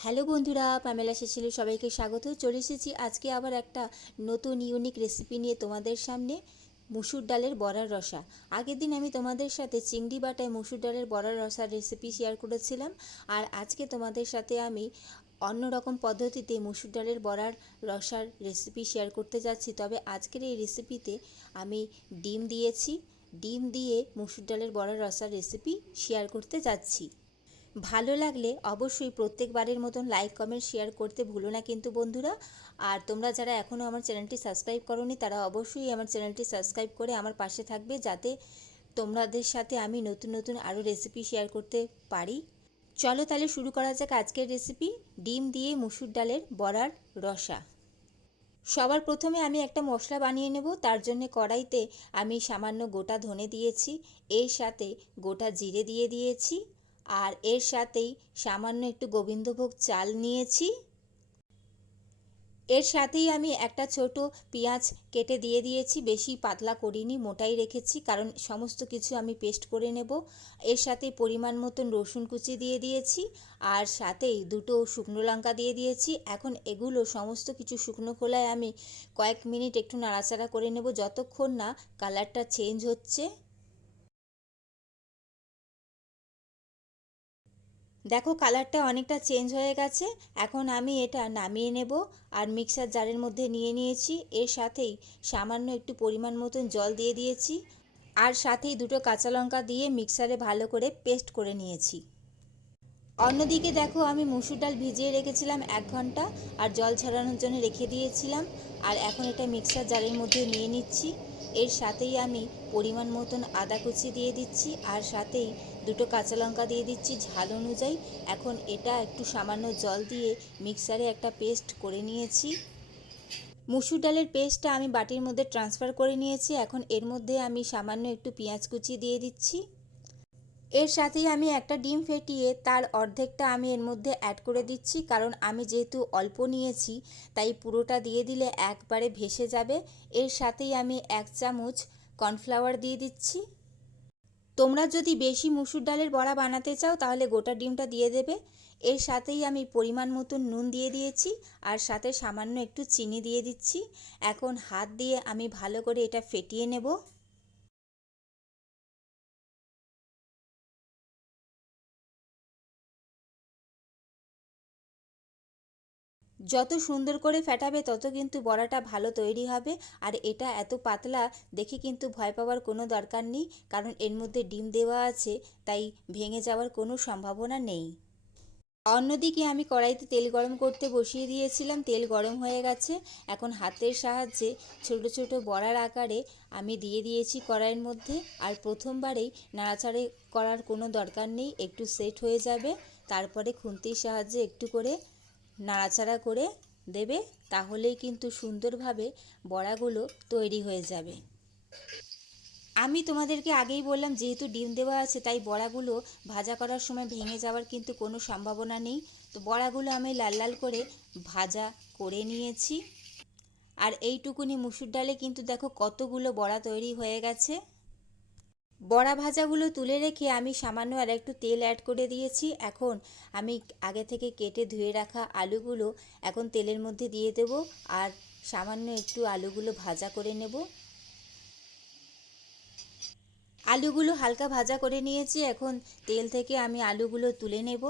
Hello বন্ধুরা, Pamela শেষেলে সবাইকে স্বাগত। চলে এসেছি আজকে আবার একটা নতুন ইউনিক রেসিপি নিয়ে তোমাদের সামনে। মুসুর ডালের বড়ার রসা। আগের দিন আমি তোমাদের সাথে চিংড়ি বাটায় মুসুর ডালের বড়ার রসার রেসিপি শেয়ার করেছিলাম, আর আজকে তোমাদের সাথে আমি অন্যরকম পদ্ধতিতে মুসুর ডালের বড়ার রসার রেসিপি শেয়ার করতে যাচ্ছি। তবে আজকের এই রেসিপিতে আমি ডিম দিয়েছি। ডিম দিয়ে মুসুর ডালের বড়ার রসার রেসিপি শেয়ার করতে যাচ্ছি। ভালো লাগলে অবশ্যই প্রত্যেকবারের মতন লাইক কমেন্ট শেয়ার করতে ভুলো না কিন্তু বন্ধুরা। আর তোমরা যারা এখনও আমার চ্যানেলটি সাবস্ক্রাইব করোনি তারা অবশ্যই আমার চ্যানেলটি সাবস্ক্রাইব করে আমার পাশে থাকবে, যাতে তোমাদের সাথে আমি নতুন নতুন আরও রেসিপি শেয়ার করতে পারি। চলো তাহলে শুরু করা যাক আজকের রেসিপি, ডিম দিয়ে মুসুর ডালের বড়ার রসা। সবার প্রথমে আমি একটা মশলা বানিয়ে নেব। তার জন্য কড়াইতে আমি সামান্য গোটা ধনে দিয়েছি, এর সাথে গোটা জিরে দিয়ে দিয়েছি, আর এর সাথেই সামান্য একটু গোবিন্দভোগ চাল নিয়েছি। এর সাথেই আমি একটা ছোট পেঁয়াজ কেটে দিয়ে দিয়েছি, বেশি পাতলা করিনি, মোটাই রেখেছি, কারণ সমস্ত কিছু আমি পেস্ট করে নেব। এর সাথে পরিমাণ মতন রসুন কুচি দিয়ে দিয়েছি, আর সাথেই দুটো শুকনো লঙ্কা দিয়ে দিয়েছি। এখন এগুলো সমস্ত কিছু শুকনো খোলায় আমি কয়েক মিনিট একটু নাড়াচাড়া করে নেব, যতক্ষণ না কালারটা চেঞ্জ হচ্ছে। দেখো কালারটা অনেকটা চেঞ্জ হয়ে গেছে। এখন আমি এটা নামিয়ে নেব, আর মিক্সার জারের মধ্যে নিয়ে নিয়েছি। এর সাথেই সামান্য একটু পরিমাণ মতন জল দিয়ে দিয়েছি, আর সাথেই দুটো কাঁচা লঙ্কা দিয়ে মিক্সারে ভালো করে পেস্ট করে নিয়েছি। অন্যদিকে দেখো আমি মুসুর ডাল ভিজিয়ে রেখেছিলাম 1 ঘন্টা, আর জল ঝরানোর জন্য রেখে দিয়েছিলাম। আর এখন এটা মিক্সার জারের মধ্যে নিয়ে নিচ্ছি। এর সাথেই আমি পরিমাণ মতন আদা কুচি দিয়ে দিচ্ছি, আর সাথেই দুটো কাঁচা লঙ্কা দিয়ে দিচ্ছি ঝাল অনুযায়ী। এখন এটা একটু সামান্য জল দিয়ে মিক্সারে একটা পেস্ট করে নিয়েছি। মুসুর ডালের পেস্টটা আমি বাটির মধ্যে ট্রান্সফার করে নিয়েছি। এখন এর মধ্যে আমি সামান্য একটু পেঁয়াজ কুচি দিয়ে দিচ্ছি। এর সাথেই আমি একটা ডিম ফেটিয়ে তার অর্ধেকটা আমি এর মধ্যে অ্যাড করে দিচ্ছি, কারণ আমি যেহেতু অল্প নিয়েছি তাই পুরোটা দিয়ে দিলে একবারে ভেসে যাবে। এর সাথেই আমি 1 চামচ কর্নফ্লাওয়ার দিয়ে দিচ্ছি। তোমরা যদি বেশি মুসুর ডালের বড়া বানাতে চাও তাহলে গোটা ডিমটা দিয়ে দেবে। এর সাথেই আমি পরিমাণ মতন নুন দিয়ে দিয়েছি, আর সাথে সামান্য একটু চিনি দিয়ে দিচ্ছি। এখন হাত দিয়ে আমি ভালো করে এটা ফেটিয়ে নেব। যত সুন্দর করে ফেটাবে তত কিন্তু বড়াটা ভালো তৈরি হবে। আর এটা এত পাতলা দেখে কিন্তু ভয় পাওয়ার কোনো দরকার নেই, কারণ এর মধ্যে ডিম দেওয়া আছে, তাই ভেঙে যাওয়ার কোনো সম্ভাবনা নেই। অন্যদিকে আমি কড়াইতে তেল গরম করতে বসিয়ে দিয়েছিলাম। তেল গরম হয়ে গেছে। এখন হাতের সাহায্যে ছোট ছোট বড়ার আকারে আমি দিয়ে দিয়েছি কড়াইয়ের মধ্যে। আর প্রথমবারেই নাড়াচাড়া করার কোনো দরকার নেই, একটু সেট হয়ে যাবে, তারপরে খুন্তির সাহায্যে একটু করে নাড়াচাড়া করে দেবে, তাহলেই কিন্তু সুন্দরভাবে বড়াগুলো তৈরি হয়ে যাবে। আমি তোমাদেরকে আগেই বললাম, যেহেতু ডিম দেওয়া আছে তাই বড়াগুলো ভাজা করার সময় ভেঙে যাওয়ার কিন্তু কোনো সম্ভাবনা নেই। তো বড়াগুলো আমি লাল লাল করে ভাজা করে নিয়েছি। আর এইটুকুনি মুসুর ডালে কিন্তু দেখো কতগুলো বড়া তৈরি হয়ে গেছে। বড়া ভাজাগুলো তুলে রেখে আমি সামান্য আর একটু তেল অ্যাড করে দিয়েছি। এখন আমি আগে থেকে কেটে ধুয়ে রাখা আলুগুলো এখন তেলের মধ্যে দিয়ে দেব, আর সামান্য একটু আলুগুলো ভাজা করে নেব। আলুগুলো হালকা ভাজা করে নিয়েছি। এখন তেল থেকে আমি আলুগুলো তুলে নেব।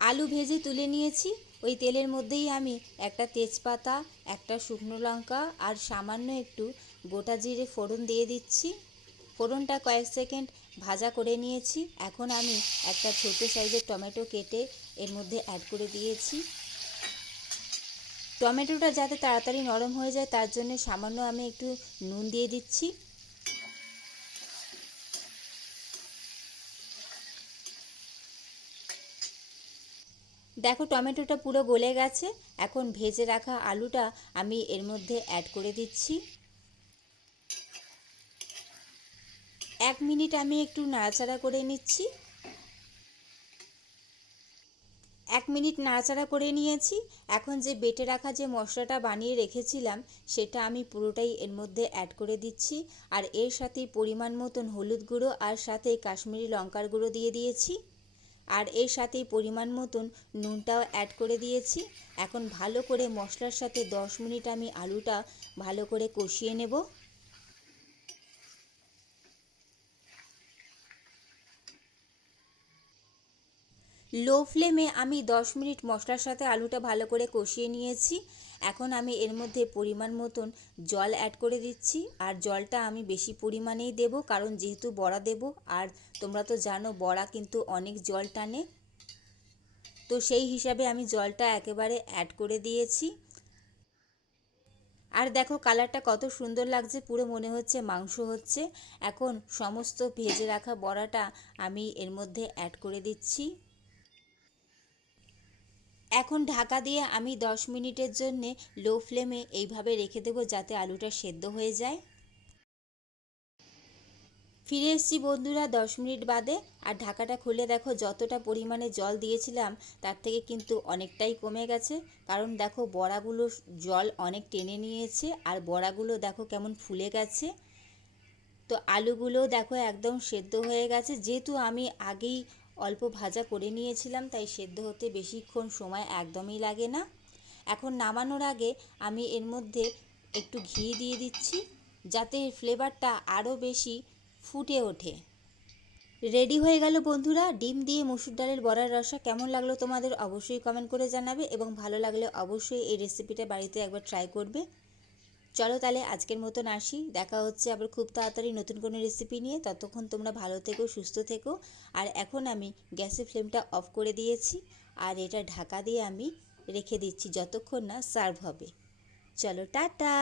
আলু ভেজে তুলে নিয়েছি। ওই তেলের মধ্যেই আমি একটা তেজপাতা, একটা শুকনো লঙ্কা, আর সামান্য একটু গোটা জিরে ফোড়ন দিয়ে দিচ্ছি। ফোড়নটা কয়েক সেকেন্ড ভাজা করে নিয়েছি। এখন আমি একটা ছোট সাইজের টমেটো কেটে এর মধ্যে অ্যাড করে দিয়েছি। টমেটোটা যাতে তাড়াতাড়ি নরম হয়ে যায় তার জন্য সামান্য আমি একটু নুন দিয়ে দিচ্ছি। দেখো টমেটোটা পুরো গলে গেছে। এখন ভেজে রাখা আলুটা আমি এর মধ্যে অ্যাড করে দিচ্ছি। 1 মিনিট আমি একটু নাড়াচাড়া করে নিচ্ছি। 1 মিনিট নাড়াচাড়া করে নিয়েছি। এখন যে বেটে রাখা যে মশলাটা বানিয়ে রেখেছিলাম সেটা আমি পুরোটাই এর মধ্যে অ্যাড করে দিচ্ছি। আর এর সাথে পরিমাণ মতন হলুদ গুঁড়ো আর সাথে কাশ্মীরি লঙ্কার গুঁড়ো দিয়ে দিয়েছি। আর এর সাথেই পরিমাণ মতন নুনটাও অ্যাড করে দিয়েছি। এখন ভালো করে মশলার সাথে 10 মিনিট আমি আলুটা ভালো করে কষিয়ে নেব। লো ফ্লেমে আমি 10 মিনিট মশলার সাথে আলুটা ভালো করে কষিয়ে নিয়েছি। এখন আমি এর মধ্যে পরিমাণ মতন জল অ্যাড করে দিচ্ছি। আর জলটা আমি বেশি পরিমাণেই দেব, কারণ যেহেতু বড়া দেব, আর তোমরা তো জানো বড়া কিন্তু অনেক জল টানে। তো সেই হিসাবে আমি জলটা একেবারে অ্যাড করে দিয়েছি। আর দেখো কালারটা কত সুন্দর লাগছে, পুরো মনে হচ্ছে মাংস হচ্ছে। এখন সমস্ত ভেজে রাখা বড়াটা আমি এর মধ্যে অ্যাড করে দিচ্ছি। এখন ঢাকা দিয়ে আমি 10 মিনিটের জন্যে লো ফ্লেমে এইভাবে রেখে দেবো, যাতে আলুটা সেদ্ধ হয়ে যায়। ফিরে এসেছি বন্ধুরা 10 মিনিট বাদে। আর ঢাকাটা খুলে দেখো যতটা পরিমাণে জল দিয়েছিলাম তার থেকে কিন্তু অনেকটাই কমে গেছে। কারণ দেখো বড়াগুলো জল অনেক টেনে নিয়েছে, আর বড়াগুলো দেখো কেমন ফুলে গেছে। তো আলুগুলোও দেখো একদম সেদ্ধ হয়ে গেছে। যেহেতু আমি আগেই অল্প ভাজা করে নিয়েছিলাম, তাই সেদ্ধ হতে বেশিক্ষণ সময় একদমই লাগে না। এখন নামানোর আগে আমি এর মধ্যে একটু ঘি দিয়ে দিচ্ছি, যাতে ফ্লেভারটা আরও বেশি ফুটে ওঠে। রেডি হয়ে গেল বন্ধুরা ডিম দিয়ে মসুর ডালের বড়ার রসা। কেমন লাগলো তোমাদের অবশ্যই কমেন্ট করে জানাবে, এবং ভালো লাগলে অবশ্যই এই রেসিপিটা বাড়িতে একবার ট্রাই করবে। চলো তাহলে আজকের মতন আসি, দেখা হচ্ছে আবার খুব তাড়াতাড়ি নতুন কোনো রেসিপি নিয়ে। ততক্ষণ তোমরা ভালো থেকো, সুস্থ থেকো। আর এখন আমি গ্যাসের ফ্লেমটা অফ করে দিয়েছি, আর এটা ঢাকা দিয়ে আমি রেখে দিচ্ছি যতক্ষণ না সার্ভ হবে। চলো টাটা।